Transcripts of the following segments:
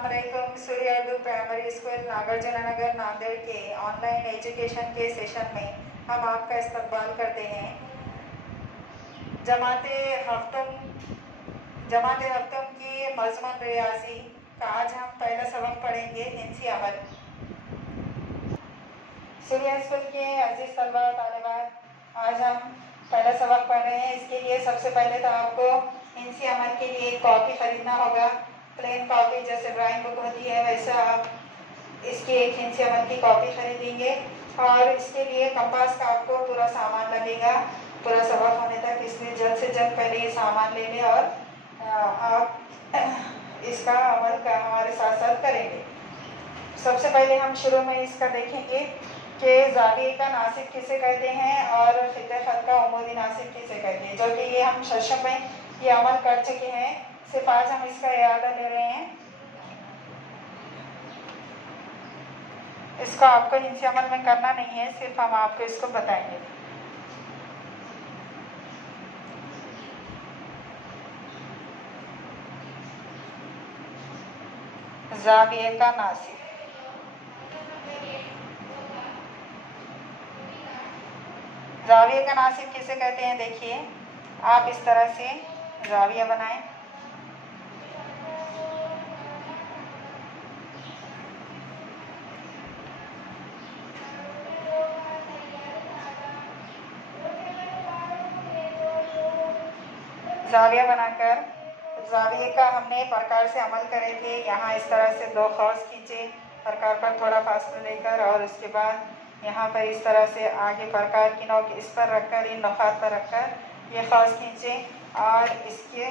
अस्सलामुअलैकुम। सूर्य Urdu primary school Nagarjuna नगर नांदेड़ के online education के सेशन में हम आपका इस्तकबाल करते हैं। जमात हफ्तम की मज़मून रियाजी का आज हम पहला सबक पढ़ेंगे, हिंसी अमल। सूर्य स्कूल के अजीज तलबा और तालिबात, आज हम पहला सबक पढ़ रहे हैं। इसके लिए सबसे पहले तो आपको हिंसी अमल के लिए एक कॉपी खरीदना होगा। प्लेन कॉपी जैसे ड्राइंग बुक होती है वैसा आप इसकी एक हिंसी अमल की कॉपी खरीदेंगे और इसके लिए कंपास का आपको पूरा सामान लगेगा। पूरा सबक होने तक इसलिए जल्द से जल्द पहले ये सामान ले लें और आप इसका अमल का हमारे साथ साथ करेंगे। सबसे पहले हम शुरू में इसका देखेंगे कि ज़ाविये का नासिब किसे कहते हैं और खित्ते खत का उमूदी नासिब किसे कहते हैं, जो कि ये हम सेशन में ये अमल कर चुके हैं। सिर्फ आज हम इसका इरादा ले रहे हैं। इसको आपको हिंसी अमल में करना नहीं है, सिर्फ हम आपको इसको बताएंगे। ज़ाविये का नासिब, ज़ाविये का नासिब किसे कहते हैं? देखिए, आप इस तरह से ज़ाविया बनाएं। ज़ाविया बनाकर ज़ाविये का हमने प्रकार से अमल करे थे। यहाँ इस तरह से दो खौस खींचे, प्रकार पर थोड़ा फासला लेकर, और उसके बाद यहाँ पर इस तरह से आगे प्रकार की नोक इस पर रखकर, इन नोकात पर रखकर ये खौस खींचे और इसके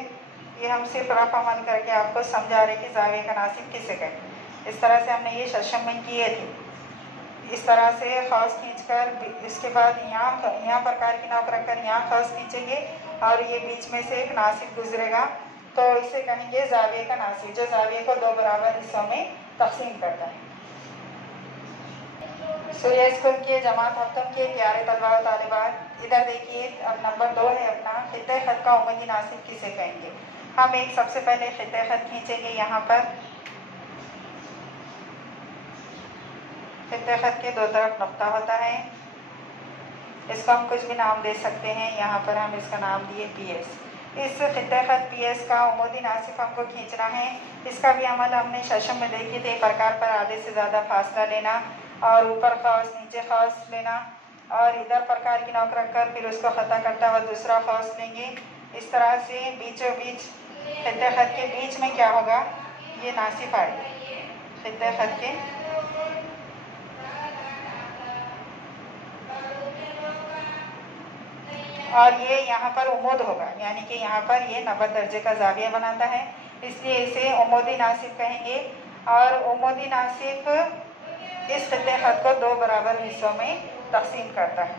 ये हम सिर्फ रफ अमल करके आपको समझा रहे कि ज़ाविये का नासिब किसे कहें। इस तरह से हमने ये सेशन में किए थे। इस तरह से खौस खींचकर इसके बाद यहाँ प्रकार की नोक रखकर यहाँ खौस खींचेंगे और ये बीच में से एक नासिब गुजरेगा, तो इसे कहेंगे ज़ाविये का नासिब, जो ज़ाविये को दो बराबर हिस्सों में तकसीम करता है। सूर्य स्कूल के जमात हफ्तम के प्यारे तलबा और तालिबात, इधर देखिए, अब नंबर 2 है अपना, खित्ते खत का उमूदी नासिब किसे कहेंगे। हम एक सबसे पहले खित्ते खत खींचेंगे। यहाँ पर खित्ते खत के दो तरफ नुक्ता होता है, इसको हम कुछ भी नाम दे सकते हैं। यहाँ पर हम इसका नाम दिए PS। इस खित्ते खत PS का उमूदी नासिब हमको खींचना है। इसका भी अमल हमने सेशन में देखे थे। प्रकार पर आधे से ज़्यादा फासला लेना और ऊपर खौस नीचे खौस लेना और इधर प्रकार की नोक रखकर फिर उसको खता करता हुआ दूसरा खौस लेंगे। इस तरह से बीचों बीच खित्ते खत के बीच में क्या होगा, ये नासिब आएगा खित्ते खत के। और ये यहाँ पर उमूद होगा, यानी कि यहाँ पर ये 90 दर्जे का ज़ाविया बनाता है, इसलिए इसे उमूदी नासिब कहेंगे। और उमूदी नासिब इस खित्ते खत को दो बराबर हिस्सों में तकसीम करता है।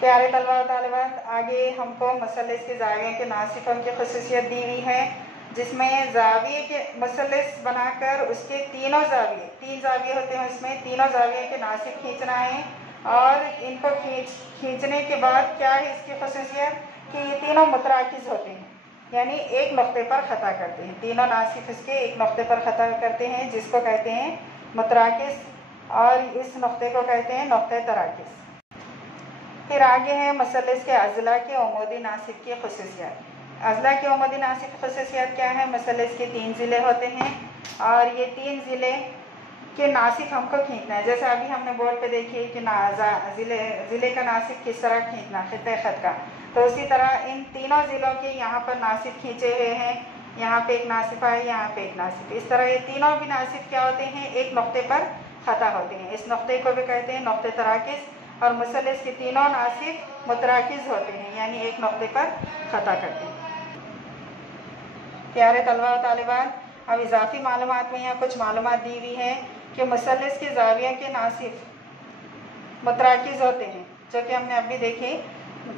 प्यारे तलबा और तालिबात, आगे हमको मुसल्लिस के ज़ाविये के नासिबों की ख़ुसूसियत दी हुई है, जिसमें ज़ाविये के मुसल्लिस बनाकर उसके तीन ज़ाविये होते हैं, उसमें तीनों ज़ाविये के नासिब खींचना है। और इनको खींचने के बाद क्या है इसकी ख़ुसूसियत कि ये तीनों मुतराकिज़ होते हैं, यानी एक नुक्ते पर ख़ता करते हैं। तीनों नासिब इसके एक नुक्ते पर ख़ता करते हैं, जिसको कहते हैं मुतराकिज़, और इस नुक्ते को कहते हैं नुक्ते तराकिज़। फिर आगे है मुसल्लिस के अज़ला के उमूदी नासिब की ख़ुसूसियत। अज़ला के उमूदी नासिब की ख़ुसूसियत क्या है? मुसल्लिस के 3 ज़िले होते हैं और ये 3 ज़िले के नासिब हमको खींचना है। जैसे अभी हमने बोर्ड पे देखिए कि ज़िले का नासिब किस तरह खींचना खित्ते खत का, तो उसी तरह इन तीनों ज़िलों के यहाँ पर नासिब खींचे हुए हैं। यहाँ पे एक नासिब है, यहाँ पे एक नासिब। इस तरह ये तीनों भी नासिब क्या होते हैं, एक नुक्ते पर ख़ता होते हैं। इस नुक्ते को भी कहते हैं नुक्ते तराकिज़। और मुसल्लिस के तीनों नासिब मुतराकिज़ होते हैं, यानी एक नुक्ते पर ख़ता करते हैं। प्यारे तलबा और तालिबात, अब इजाफी मालूमात में यहाँ कुछ मालूमात दी हुई है कि मुसल्लिस के ज़ाविये के नासिब मुतराकिज़ होते हैं, जो कि हमने अभी देखे।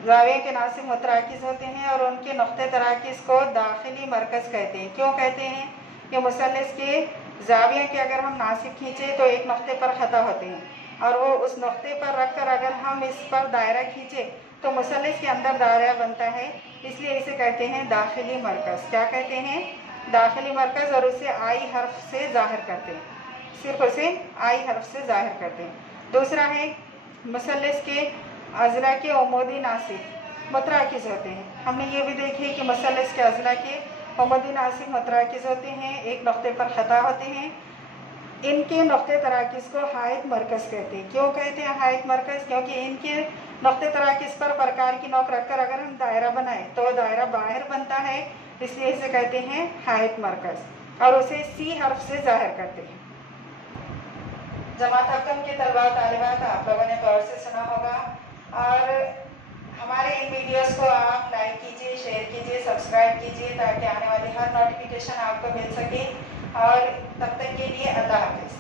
ज़ाविये के नासिब मुतराकिज़ होते हैं और उनके नुक्ते तराकिज़ को दाखिली मरकज़ कहते हैं। क्यों कहते हैं कि मुसल्लिस के ज़ाविये के अगर हम नासिब खींचे तो एक नुक्ते पर ख़ता होते हैं, और वो उस नुक्ते पर रखकर अगर हम इस पर दायरा खींचे तो मुसल्लिस के अंदर दायरा बनता है, इसलिए इसे कहते हैं दाखिली मरकज़। क्या कहते हैं? दाखिली मरकज़ और उसे आई हर्फ से ज़ाहिर करते हैं, सिर्फ उसे आई हर्फ से ज़ाहिर करते हैं। दूसरा है मुसल्लस के अज़ला के उमूदी नासिब मुतराकिज़ होते हैं। हमने ये भी देखे कि मुसल्लस के अज़ला के उमूदी नासिब मुतराकिज़ होते हैं, एक नुक्ते पर ख़ता होते हैं। इनके नुक्ते तराकिज़ को हायत मरकज़ कहते हैं। क्यों कहते हैं हायत मरकज़? क्योंकि इनके नुक्ते तराकिज़ पर प्रकार की नोक रखकर अगर हम दायरा बनाएं तो दायरा बाहर बनता है, इसलिए इसे कहते हैं हायत मरकज़ और उसे सी हर्फ से ज़ाहिर करते हैं। जमात हक़म के तलबा तालिबात, आप लोगों ने गौर से सुना होगा और हमारे इन वीडियोस को आप लाइक कीजिए, शेयर कीजिए, सब्सक्राइब कीजिए ताकि आने वाली हर नोटिफिकेशन आपको मिल सके। और तब तक के लिए अल्लाह हाफ़िज़।